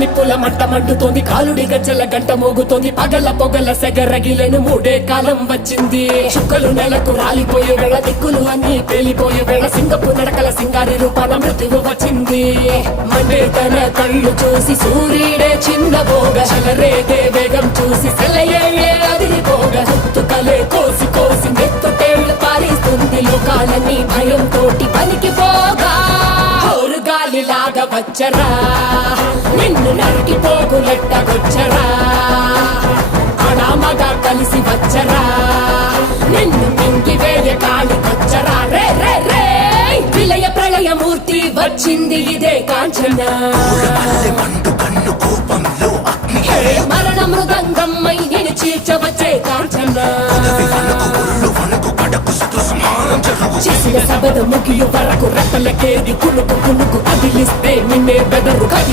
నిప్పుల మంట మండుతోంది, కాలుడి గజ్జల గంట మోగుతోంది, పగల పొగల సెగరగిలను మూడే కాలం వచ్చింది. చుక్కలు నెలకు రాలిపోయే వేళ, దిక్కులు అన్ని పేలిపోయే వేళ, సింగపు నడకల సింగారి రూపాన మృత్యువు వచ్చింది. మండే తన కళ్ళు చూసి సూర్యుడే చిన్నబోగ, చలరేగే వేగం చూసి సెలయే అదిరిపోగ, గుర్తుకలే కోసి కోసి నెత్తుటేళ్లు పారిస్తుంది, లోకాలన్నీ భయం తోటి పనికిపోగా. గాలిలాగా వచ్చరా, నిన్ను నరికి పోగులెట్టగొచ్చరా, అడామగా కలిసి వచ్చరా, నిన్ను మింగి వేయ కాలికొచ్చరా. రే రే రే విలయ ప్రళయమూర్తి వచ్చింది ఇదే కాంచన, మరణ మృదంగమ్మై నేను చీల్చవచ్చే కాంచన. చేసిన సబద ముగియు వరకు రెప్పలకేది కునుకు కునుకు కదిలిస్తే నిన్నే బెదరు కది